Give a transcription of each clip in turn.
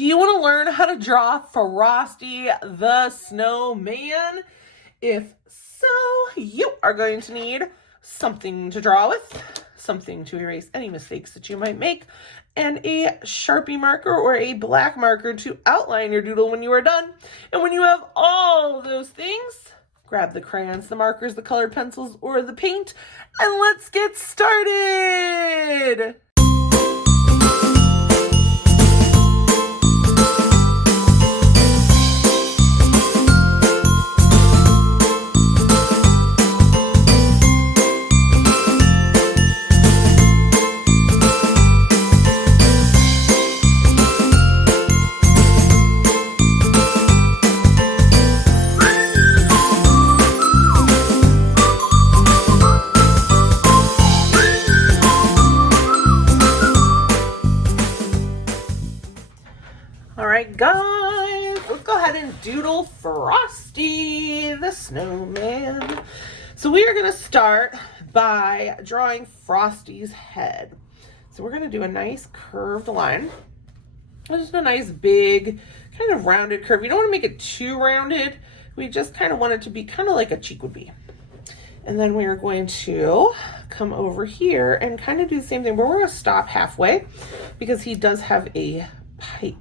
Do you want to learn how to draw Frosty the Snowman? If so, you are going to need something to draw with, something to erase any mistakes that you might make, and a Sharpie marker or a black marker to outline your doodle when you are done. And when you have all of those things, grab the crayons, the markers, the colored pencils, or the paint, and let's get started! Alright guys, let's go ahead and doodle Frosty the Snowman. So we are going to start by drawing Frosty's head. So we're going to do a nice curved line. Just a nice big kind of rounded curve. You don't want to make it too rounded. We just kind of want it to be kind of like a cheek would be. And then we are going to come over here and kind of do the same thing, but we're going to stop halfway because he does have a pipe.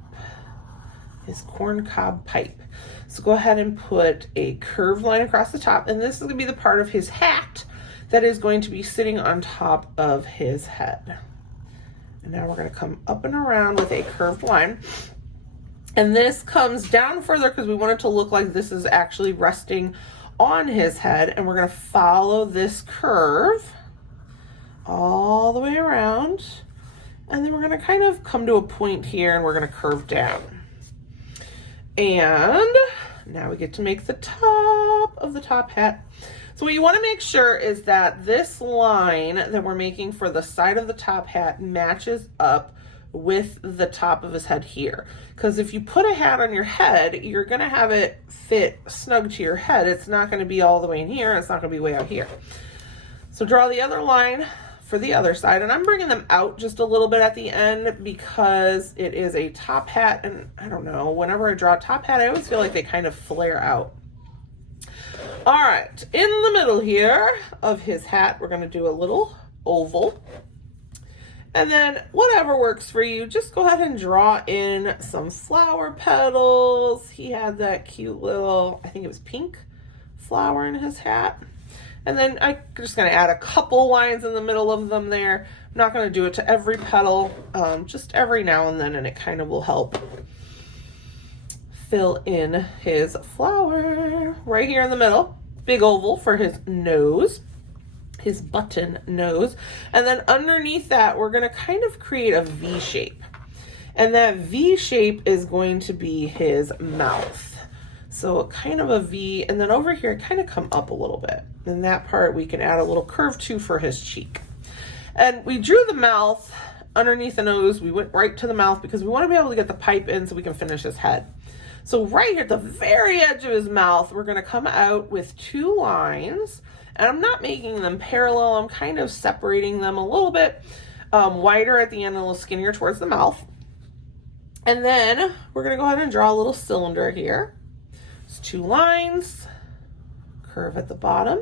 His corn cob pipe. So go ahead and put a curved line across the top, and this is going to be the part of his hat that is going to be sitting on top of his head. And now we're going to come up and around with a curved line, and this comes down further because we want it to look like this is actually resting on his head, and we're going to follow this curve all the way around, and then we're going to kind of come to a point here, and we're going to curve down. And now we get to make the top of the top hat. So what you want to make sure is that this line that we're making for the side of the top hat matches up with the top of his head here. Because if you put a hat on your head, you're going to have it fit snug to your head. It's not going to be all the way in here. It's not going to be way out here. So draw the other line for the other side, and I'm bringing them out just a little bit at the end because it is a top hat, and I don't know, whenever I draw a top hat I always feel like they kind of flare out. All right, in the middle here of his hat we're going to do a little oval, and then whatever works for you, just go ahead and draw in some flower petals. He had that cute little, I think it was pink flower in his hat. And then I'm just going to add a couple lines in the middle of them there. I'm not going to do it to every petal, just every now and then, and it kind of will help fill in his flower. Right here in the middle, big oval for his nose, his button nose. And then underneath that, we're going to kind of create a V shape. And that V shape is going to be his mouth. So kind of a V, and then over here, kind of come up a little bit. And that part we can add a little curve to for his cheek. And we drew the mouth underneath the nose. We went right to the mouth because we want to be able to get the pipe in so we can finish his head. So right here at the very edge of his mouth, we're going to come out with two lines. And I'm not making them parallel. I'm kind of separating them a little bit wider at the end, a little skinnier towards the mouth. And then we're going to go ahead and draw a little cylinder here. Two lines, curve at the bottom,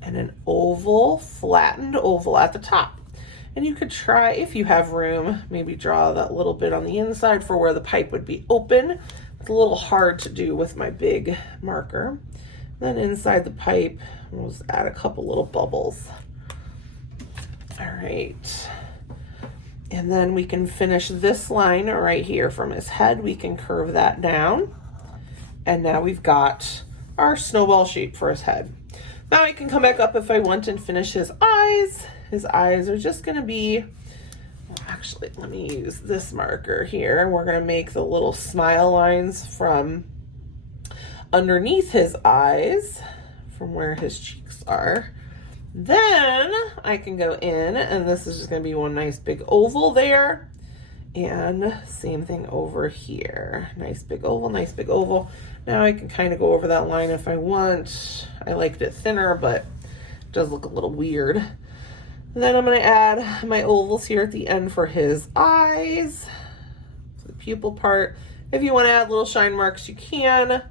and an oval, flattened oval at the top. And you could try, if you have room, maybe draw that little bit on the inside for where the pipe would be open. It's a little hard to do with my big marker. Then inside the pipe, we'll just add a couple little bubbles. All right. And then we can finish this line right here from his head. We can curve that down. And now we've got our snowball shape for his head. Now I can come back up if I want and finish his eyes. His eyes are just going to be, well, actually, let me use this marker here. And we're going to make the little smile lines from underneath his eyes, from where his cheeks are. Then I can go in, and this is just going to be one nice big oval there. And same thing over here. Nice big oval, nice big oval. Now I can kind of go over that line if I want. I liked it thinner, but it does look a little weird. And then I'm going to add my ovals here at the end for his eyes. pupil part. If you want to add little shine marks, you can.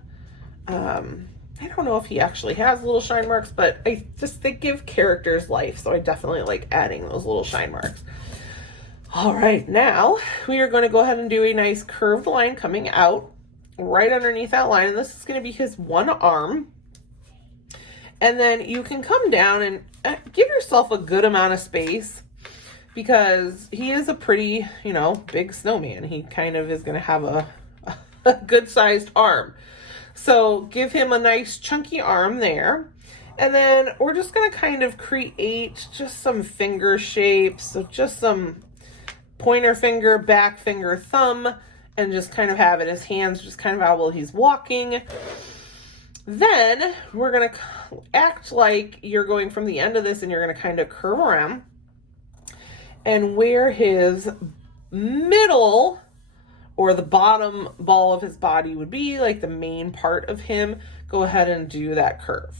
I don't know if he actually has little shine marks, but they give characters life, so I definitely like adding those little shine marks. All right, now we are going to go ahead and do a nice curved line coming out right underneath that line, and this is going to be his one arm. And then you can come down and give yourself a good amount of space, because he is a pretty, you know, big snowman. He kind of is going to have a good sized arm. So give him a nice chunky arm there. And then we're just going to kind of create just some finger shapes. So just some pointer finger, back finger, thumb, and just kind of have it, his hands just kind of out while he's walking. Then we're going to act like you're going from the end of this and you're going to kind of curve around. And where his middle or the bottom ball of his body would be, like the main part of him, go ahead and do that curve.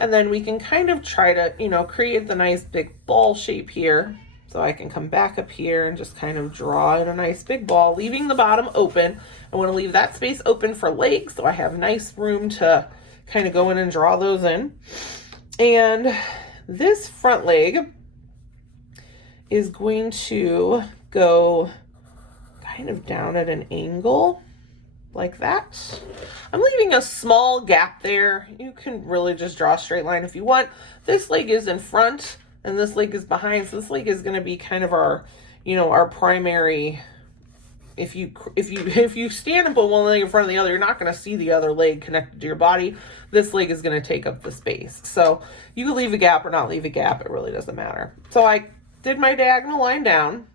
And then we can kind of try to, you know, create the nice big ball shape here. So I can come back up here and just kind of draw in a nice big ball, leaving the bottom open. I want to leave that space open for legs, so I have nice room to kind of go in and draw those in. And this front leg is going to go kind of down at an angle like that. I'm leaving a small gap there. You can really just draw a straight line if you want. This leg is in front and this leg is behind. So this leg is going to be kind of our, you know, our primary. If you stand and put one leg in front of the other, you're not going to see the other leg connected to your body. This leg is going to take up the space. So you can leave a gap or not leave a gap. It really doesn't matter. So I did my diagonal line down,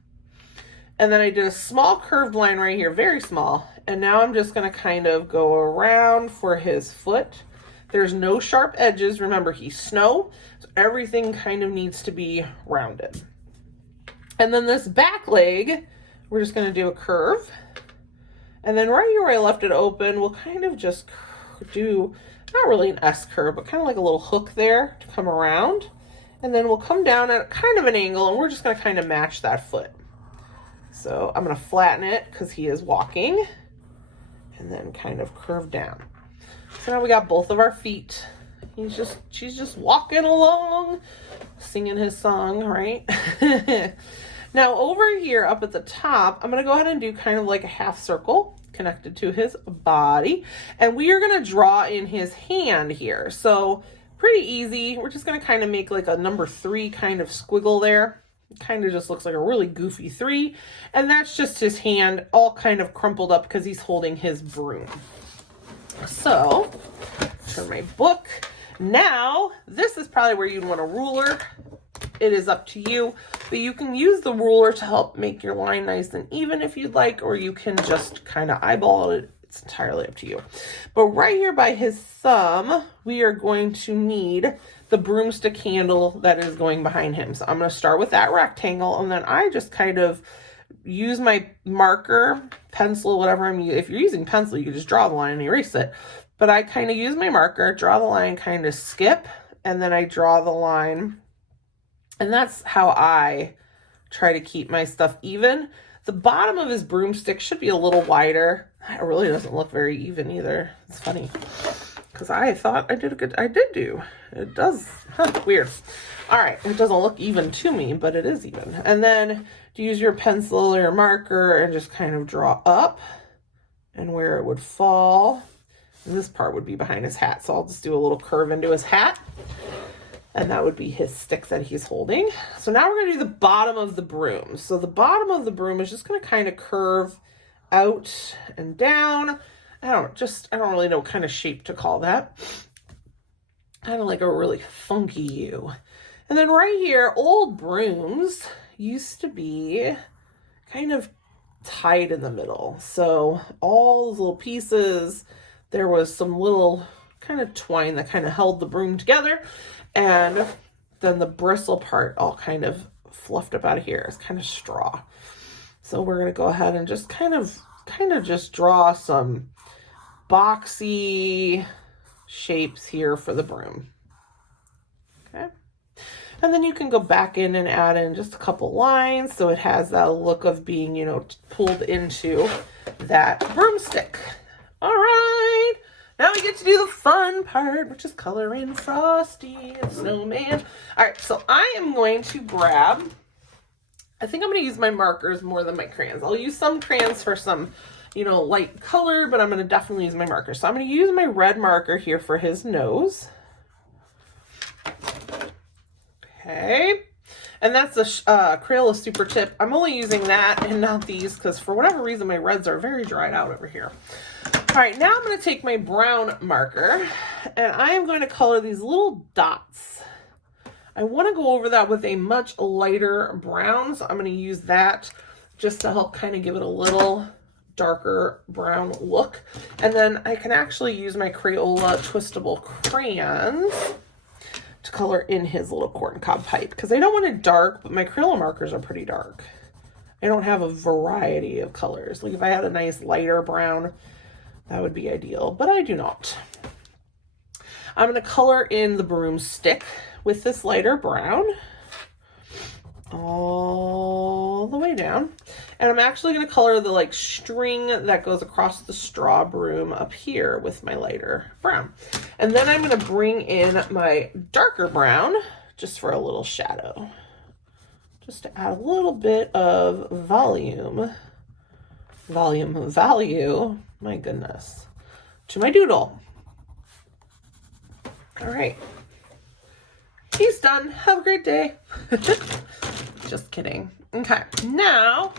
and then I did a small curved line right here, very small. And now I'm just going to kind of go around for his foot. There's no sharp edges. Remember, he's snow, so everything kind of needs to be rounded. And then this back leg, we're just going to do a curve. And then right here where I left it open, we'll kind of just do, not really an S curve, but kind of like a little hook there to come around. And then we'll come down at kind of an angle, and we're just going to kind of match that foot. So I'm going to flatten it because he is walking, and then kind of curve down. So now we got both of our feet. She's just walking along, singing his song, right? Now over here up at the top, I'm going to go ahead and do kind of like a half circle connected to his body. And we are going to draw in his hand here. So pretty easy. We're just going to kind of make like a number 3 kind of squiggle there. It kind of just looks like a really goofy 3. And that's just his hand all kind of crumpled up because he's holding his broom. So, turn my book. Now, this is probably where you'd want a ruler. It is up to you, but you can use the ruler to help make your line nice and even if you'd like, or you can just kind of eyeball it. It's entirely up to you. But right here by his thumb, we are going to need the broomstick handle that is going behind him. So I'm going to start with that rectangle, and then I just kind of use my marker, pencil, whatever I'm using. If you're using pencil, you can just draw the line and erase it. But I kind of use my marker, draw the line, kind of skip, and then I draw the line. And that's how I try to keep my stuff even. The bottom of his broomstick should be a little wider. It really doesn't look very even either. It's funny, because I thought I did do. It does, weird. All right, it doesn't look even to me, but it is even. And then to use your pencil or your marker and just kind of draw up and where it would fall. And this part would be behind his hat, so I'll just do a little curve into his hat. And that would be his stick that he's holding. So now we're going to do the bottom of the broom. So the bottom of the broom is just going to kind of curve out and down. I don't really know what kind of shape to call that. Kind of like a really funky U. And then right here, old brooms used to be kind of tied in the middle. So all those little pieces, there was some little kind of twine that kind of held the broom together. And then the bristle part all kind of fluffed up out of here. It's kind of straw. So we're going to go ahead and just kind of just draw some boxy shapes here for the broom. Okay. And then you can go back in and add in just a couple lines so it has that look of being, you know, pulled into that broomstick. All right. Now we get to do the fun part, which is coloring Frosty and Snowman. All right, so I am going to grab, I think I'm going to use my markers more than my crayons. I'll use some crayons for some, you know, light color, but I'm going to definitely use my marker. So I'm going to use my red marker here for his nose. Okay. And that's the Crayola Super Tip. I'm only using that and not these because for whatever reason my reds are very dried out over here. All right, now I'm going to take my brown marker and I am going to color these little dots. I want to go over that with a much lighter brown, so I'm going to use that just to help kind of give it a little darker brown look. And then I can actually use my Crayola twistable crayons to color in his little corncob pipe because I don't want it dark, but my Crayola markers are pretty dark. I don't have a variety of colors. Like if I had a nice lighter brown, that would be ideal, but I do not. I'm going to color in the broomstick with this lighter brown all the way down. And I'm actually going to color the like string that goes across the straw broom up here with my lighter brown. And then I'm going to bring in my darker brown just for a little shadow. Just to add a little bit of volume, value, my goodness, to my doodle. All right. He's done. Have a great day. Just kidding. Okay, now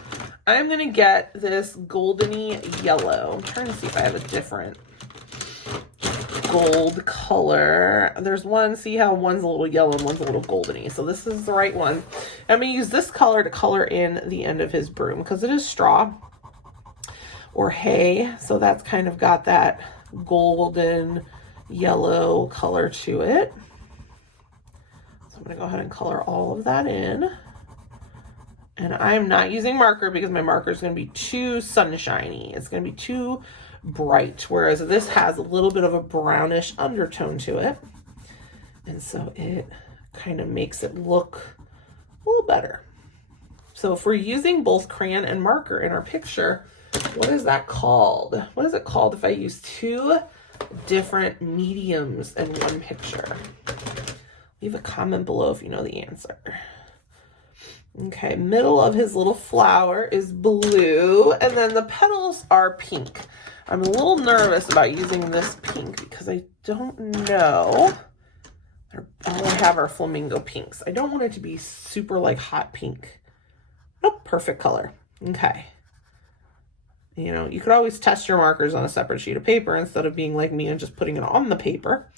I'm going to get this goldeny yellow. I'm trying to see if I have a different gold color. There's one, see how one's a little yellow and one's a little goldeny. So this is the right one. I'm going to use this color to color in the end of his broom because it is straw or hay. So that's kind of got that golden yellow color to it. So I'm going to go ahead and color all of that in. And I'm not using marker because my marker is going to be too sunshiny. It's going to be too bright, whereas this has a little bit of a brownish undertone to it. And so it kind of makes it look a little better. So if we're using both crayon and marker in our picture, what is that called? What is it called if I use two different mediums in one picture? Leave a comment below if you know the answer. Okay, middle of his little flower is blue, and then the petals are pink. I'm a little nervous about using this pink because I don't know. All I have are flamingo pinks. I don't want it to be super like hot pink. Nope, perfect color. Okay. You know, you could always test your markers on a separate sheet of paper instead of being like me and just putting it on the paper.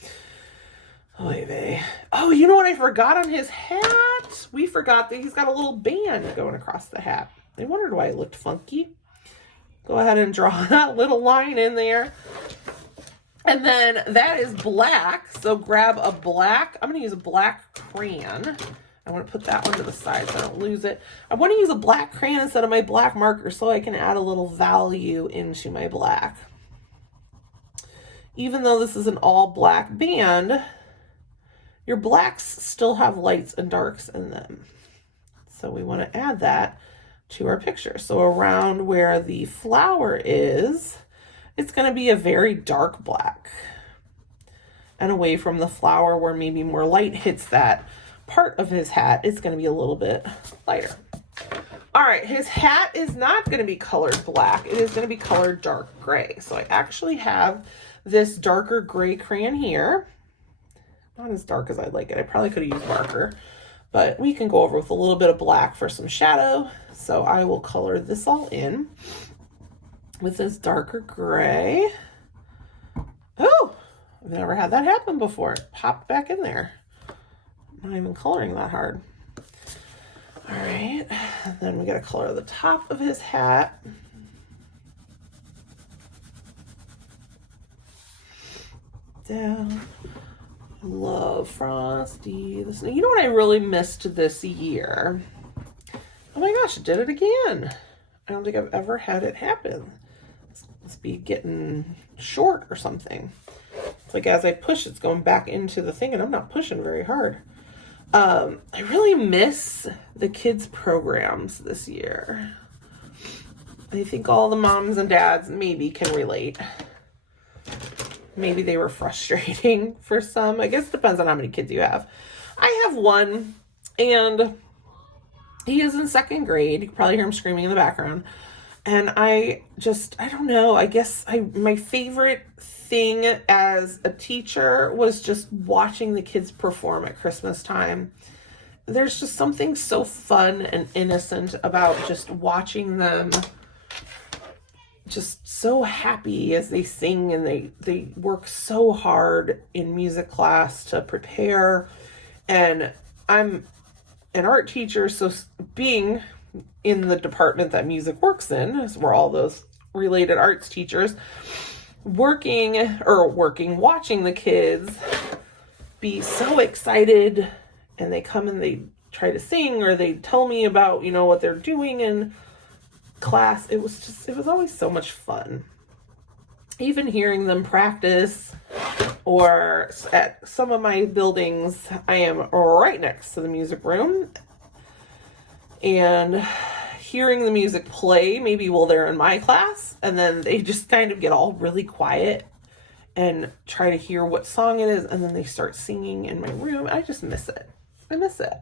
Oy vey. Oh, you know what I forgot on his hat? We forgot that he's got a little band going across the hat. I wondered why it looked funky. Go ahead and draw that little line in there. And then that is black. So grab a black, I'm going to use a black crayon. I want to put that one to the side so I don't lose it. I want to use a black crayon instead of my black marker so I can add a little value into my black. Even though this is an all black band, your blacks still have lights and darks in them. So we want to add that to our picture. So around where the flower is, it's going to be a very dark black. And away from the flower where maybe more light hits that part of his hat, it's going to be a little bit lighter. All right, his hat is not going to be colored black. It is going to be colored dark gray. So I actually have this darker gray crayon here. Not as dark as I'd like it. I probably could have used marker, but we can go over with a little bit of black for some shadow. So I will color this all in with this darker gray. Oh, I've never had that happen before. It popped back in there. I'm not even coloring that hard. All right, and then we got to color the top of his hat. Down. Love Frosty the Snow. You know what I really missed this year? Oh my gosh, it did it again. I don't think I've ever had it happen. Must be getting short or something. It's like as I push, it's going back into the thing and I'm not pushing very hard. I really miss the kids' programs this year. I think all the moms and dads maybe can relate. Maybe they were frustrating for some. I guess it depends on how many kids you have. I have one, and he is in second grade. You can probably hear him screaming in the background. And I don't know. I guess my favorite thing as a teacher was just watching the kids perform at Christmas time. There's just something so fun and innocent about just watching them just so happy as they sing, and they work so hard in music class to prepare. And I'm an art teacher, so being in the department that music works in, as we're all those related arts teachers, watching the kids be so excited, and they come and they try to sing, or they tell me about, what they're doing in class. It was always so much fun. Even hearing them practice, or at some of my buildings, I am right next to the music room, and hearing the music play, maybe while they're in my class, and then they just kind of get all really quiet and try to hear what song it is, and then they start singing in my room. I just miss it. I miss it.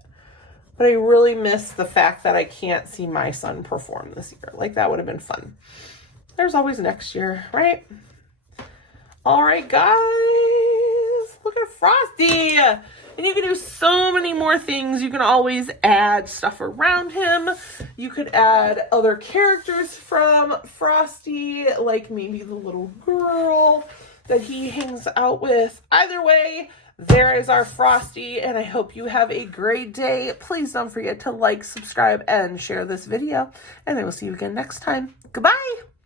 But I really miss the fact that I can't see my son perform this year. Like, that would have been fun. There's always next year, right? All right, guys. Look at Frosty. And you can do so many more things. You can always add stuff around him. You could add other characters from Frosty, like maybe the little girl that he hangs out with. Either way, there is our Frosty, and I hope you have a great day. Please don't forget to like, subscribe, and share this video, and I will see you again next time. Goodbye!